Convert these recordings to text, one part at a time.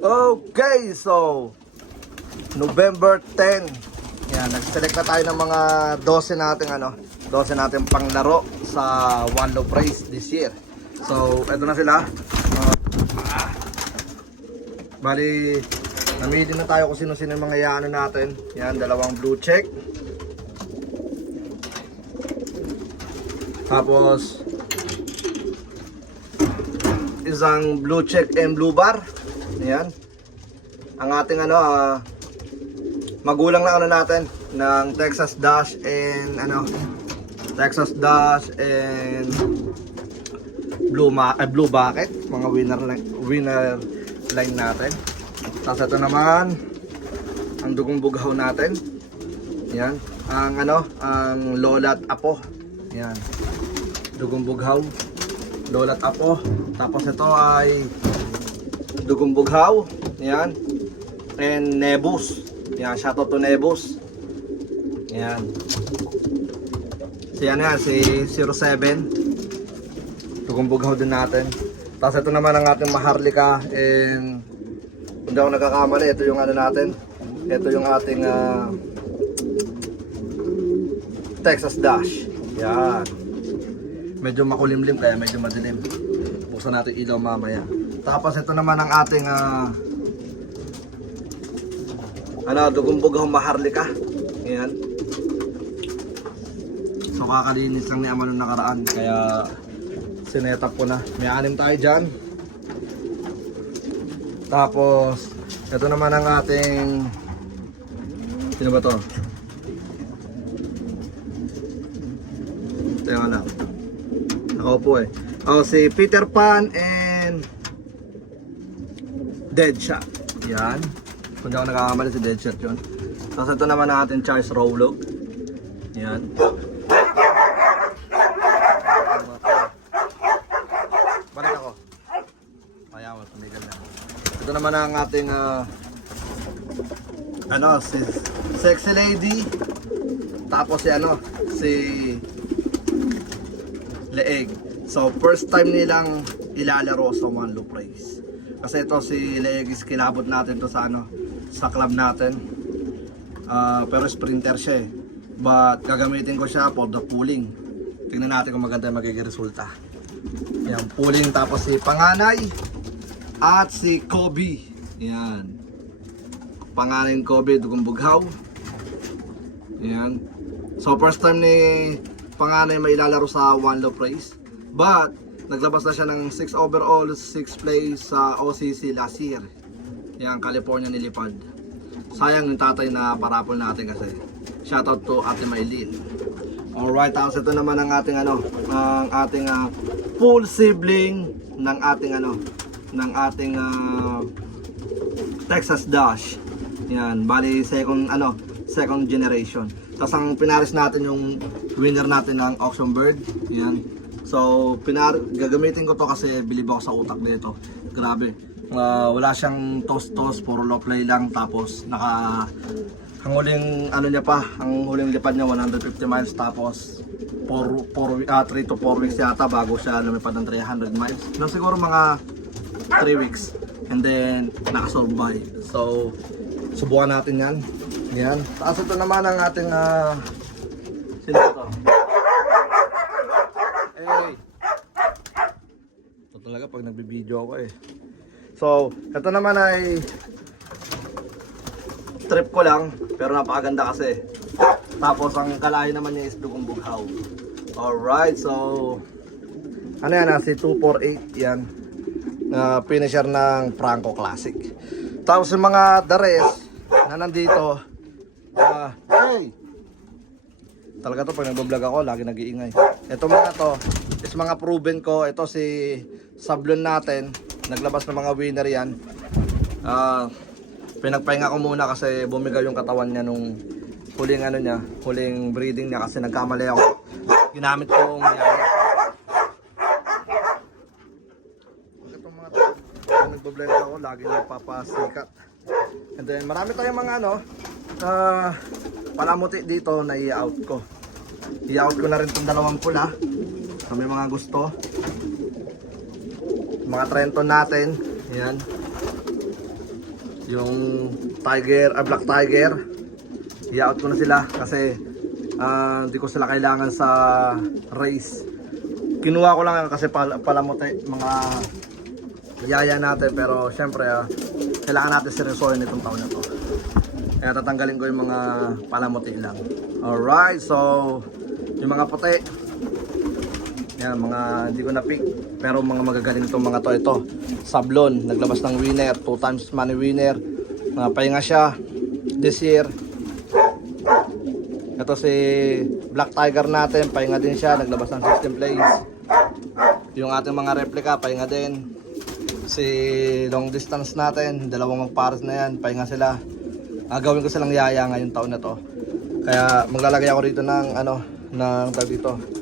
Okay, so November 10. Yan, nag-select na tayo ng mga 12 natin ano, 12 natin panglaro sa One Low Praise this year. So, eto na sila. Uh. Bali, namili na tayo kung sino-sino yung mga yaano natin. Yan, dalawang blue check. Tapos, isang blue check and blue bar. Ayan. Ang ating ano, ah, magulang na ano natin ng Texas Dash and ano, Texas Dash and Blue ma eh, Blue Bucket, mga winner line, winner line natin. Tapos ito naman ang dugong bughaw natin. Yan, ang ano, ang Lola at Apo. Yan. Dugong bughaw. Lola at Apo. Tapos ito ay dugong bughaw. Yan. And Nebus. Yan, shoutout to Nebus. Yan. Si ano yan, si 07. Dugong din natin. Tapos ito naman ang ating Maharlika and kung ako nagkakamali, ito yung ano natin. Ito yung ating ah, Texas Dash. Yan. Medyo makulimlim kaya medyo madilim. Buksan natin ilaw mamaya. Tapos ito naman ang ating ah, ano, dugumbog maharlika. Ayan. So kakalinis lang ni Ama nung nakaraan kaya sinetap ko na. May anim tayo dyan. Tapos ito naman ang ating Sino ba to? Ito yung anak. Nakaupo eh. Oh, si Peter Pan and Deadshot. Yan. Kung di ako nakakamali si Deadshot yun. Tapos ito naman ang ating Charles Rowlo. Yan. Balik ako. Kaya mo, tumigil na. Ito naman ang ating ah, ano, si Sexy Lady. Tapos si ano, si Leeg. So, first time nilang ilalaro sa One. Kasi ito si Leeg is kilabot natin to sa ano, sa club natin. Ah, pero sprinter siya eh. But gagamitin ko siya for the pulling. Tingnan natin kung maganda magiging resulta. Yan, pulling tapos si Panganay at si Kobe. Yan. Panganay Kobe, dugong bughaw. Yan. So first time ni Panganay mailalaro sa One Loop Race. But naglabas na siya ng 6 overall, 6 plays sa OCC last year. Yan, California nilipad. Sayang yung tatay na parapol natin kasi. Shoutout to Ate Maylin. Alright, tapos ito naman ang ating ano, ang ating ah, full sibling ng ating ano, ng ating ah, Texas Dash. Yan, bali second ano, second generation. Tapos ang pinaris natin yung winner natin ng auction bird. Yan. So, pinar gagamitin ko to kasi bilib ako sa utak nito. Grabe. Ah, wala siyang toast-toast, puro low play lang tapos naka ang huling ano niya pa, ang huling lipad niya 150 miles tapos 4 4 ah, 3 to 4 weeks yata bago siya lumipad ng 300 miles. No siguro mga 3 weeks and then nakasurvive. So subukan natin 'yan. Yan. Tapos ito naman ang ating ah sino to? Hey. Ito talaga pag nagbibideo ako eh. So, ito naman ay trip ko lang, pero napakaganda kasi. Tapos ang kalahin naman niya is dugong bughaw. Alright, so ano yan, ah, si 248 yan. Na finisher ng Franco Classic. Tapos yung mga dares na nandito, ah, hey! Talaga to pag nagbablog ako, lagi nag-iingay. Ito mga to, is mga proven ko. Ito si Sablon natin, naglabas ng mga winner yan. Ah, pinagpahinga ko muna kasi bumigal yung katawan niya nung huling ano niya, huling breeding niya kasi nagkamali ako. Ginamit ko yung yan. Itong mga to, pag nagbablog ako, lagi nagpapasikat. And then marami tayong mga ano, ah, palamuti dito na i-out ko. I-out ko na rin itong dalawang pula. May mga gusto. Mga Trenton natin. Ayan. yung Tiger, ah, Black Tiger. I-out ko na sila kasi ah, hindi ko sila kailangan sa race. Kinuha ko lang kasi pal palamuti mga yaya natin pero syempre ah, kailangan natin seryosohin itong taon na to. Kaya tatanggalin ko yung mga palamuti lang. Alright, so yung mga puti, yan, mga hindi ko na-pick. Pero mga magagaling itong mga to. Ito, Sablon, naglabas ng winner. 2 times money winner. Mga pahinga siya this year. Ito si Black Tiger natin, pahinga din siya. Naglabas ng 16 plays. Yung ating mga replica, pahinga din. Si long distance natin, dalawang magpares na yan, pahinga sila. Ah, gawin ko silang yaya ngayong taon na to. Kaya maglalagay ako rito ng ano, ng tag dito.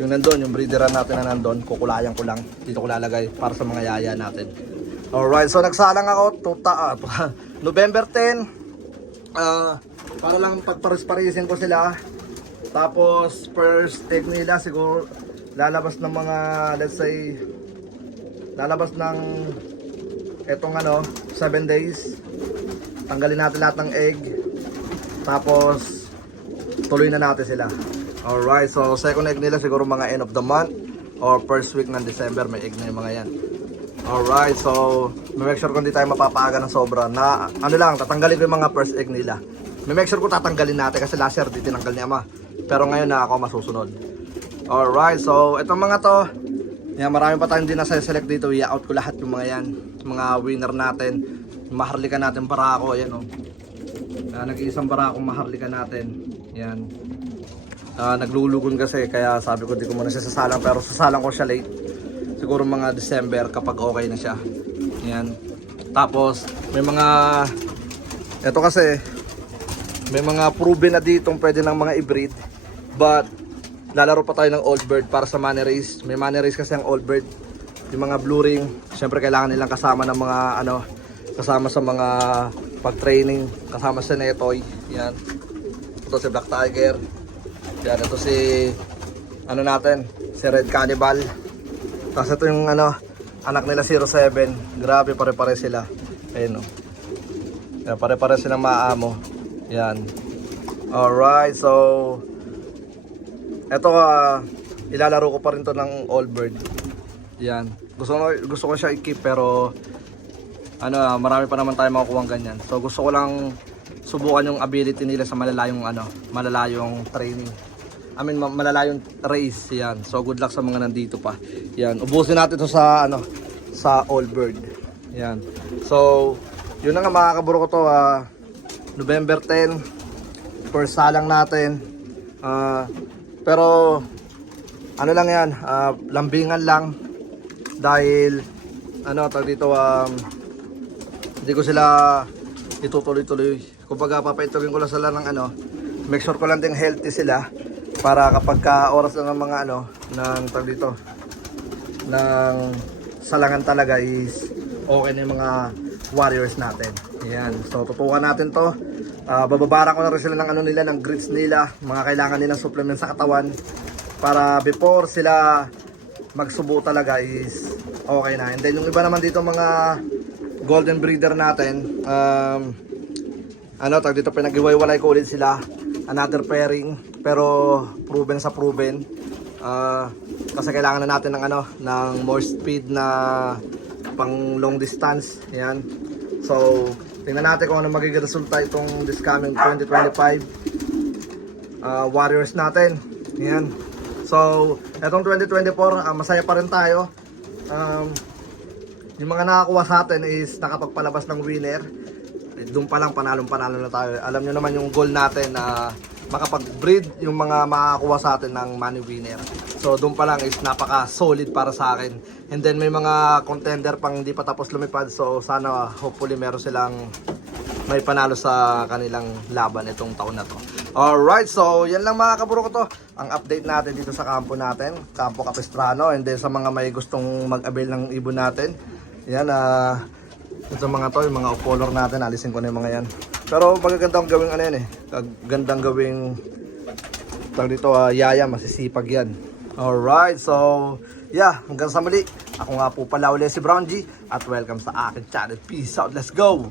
Yung nandun, yung breederan natin na nandun, kukulayan ko lang. Dito ko lalagay para sa mga yaya natin. Alright, so nagsalang ako tuta, ah, November 10. Ah, para lang pagpares-parisin ko sila. Tapos first egg nila siguro lalabas ng mga let's say lalabas ng etong ano 7 days. Tanggalin natin lahat ng egg. Tapos tuloy na natin sila. Alright, so second egg nila siguro mga end of the month or first week ng December may egg na yung mga yan. Alright, so make sure kung hindi tayo mapapaaga ng sobra na ano lang, tatanggalin ko yung mga first egg nila. Make sure ko tatanggalin natin kasi last year di tinanggal ni Ama. Pero ngayon na ako masusunod. Alright, so itong mga to, yan, marami pa tayong din nasa-select dito. I-out ko lahat yung mga yan. Mga winner natin. Maharlika natin barako. Ayan o. Oh. Uh, nag-iisang barako maharlika natin. Yan. Ah, naglulugon kasi kaya sabi ko di ko muna siya sasalang pero sasalang ko siya late. Siguro mga December kapag okay na siya. Yan. Tapos may mga ito kasi may mga proven na ditong pwede ng mga i-breed but lalaro pa tayo ng old bird para sa money race. May money race kasi ang old bird. Yung mga blue ring, syempre kailangan nilang kasama ng mga ano, kasama sa mga pag-training, kasama sa Netoy. Yan. Ito si Black Tiger. Yan, ito si ano natin, si Red Cannibal. Tapos ito yung ano, anak nila 07. Grabe, pare-pare sila. Ayun oh. Yan, pare-pare silang maamo. Yan. Alright, so ito uh, ilalaro ko pa rin to ng all bird. Yan. Gusto ko gusto ko siya i-keep pero ano, ah, marami pa naman tayo makukuha ganyan. So gusto ko lang subukan yung ability nila sa malalayong ano, malalayong training. I mean, ma- malalayong race yan. So good luck sa mga nandito pa. Yan, ubusin natin to sa ano, sa all bird. Yan. So, yun na nga mga kaburo ko to, ah, November 10, first salang natin. Ah, pero ano lang yan, ah, lambingan lang dahil ano tawag dito um, hindi ko sila itutuloy-tuloy. Kumbaga papaitugin ko lang sila ng ano, make sure ko lang din healthy sila para kapag ka oras na ng mga ano ng tawag dito ng salangan talaga is okay na yung mga warriors natin. Yan. So tutukan natin to. Ah, bababara ko na rin sila ng ano nila, ng grits nila, mga kailangan nilang supplement sa katawan para before sila magsubo talaga is okay na. And then yung iba naman dito mga golden breeder natin, um, ano tag dito pinag-iwalay ko ulit sila, another pairing, pero proven sa proven. Ah, kasi kailangan na natin ng ano, ng more speed na pang long distance. Yan. So, tingnan natin kung ano magiging resulta itong this coming 2025 uh, Warriors natin. Yan. So, etong 2024, ah, masaya pa rin tayo. Um, yung mga nakakuha sa atin is nakapagpalabas ng winner. Doon pa lang panalong panalo na tayo. Alam nyo naman yung goal natin na makapag-breed yung mga makakuha sa atin ng money winner. So doon pa lang is napaka solid para sa akin. And then may mga contender pang hindi pa tapos lumipad. So sana hopefully meron silang may panalo sa kanilang laban itong taon na to. Alright, so yan lang mga kaburo ko to. Ang update natin dito sa kampo natin, Kampo Capistrano. And then sa mga may gustong mag-avail ng ibon natin, yan ah, ito mga to, yung mga color natin, alisin ko na yung mga yan. Pero magagandang gawing ano yan eh, gandang gawing tawag dito, ah, yaya, masisipag yan. Alright, so yeah, hanggang sa muli. Ako nga po pala ulit si Brown G at welcome sa akin channel. Peace out, let's go!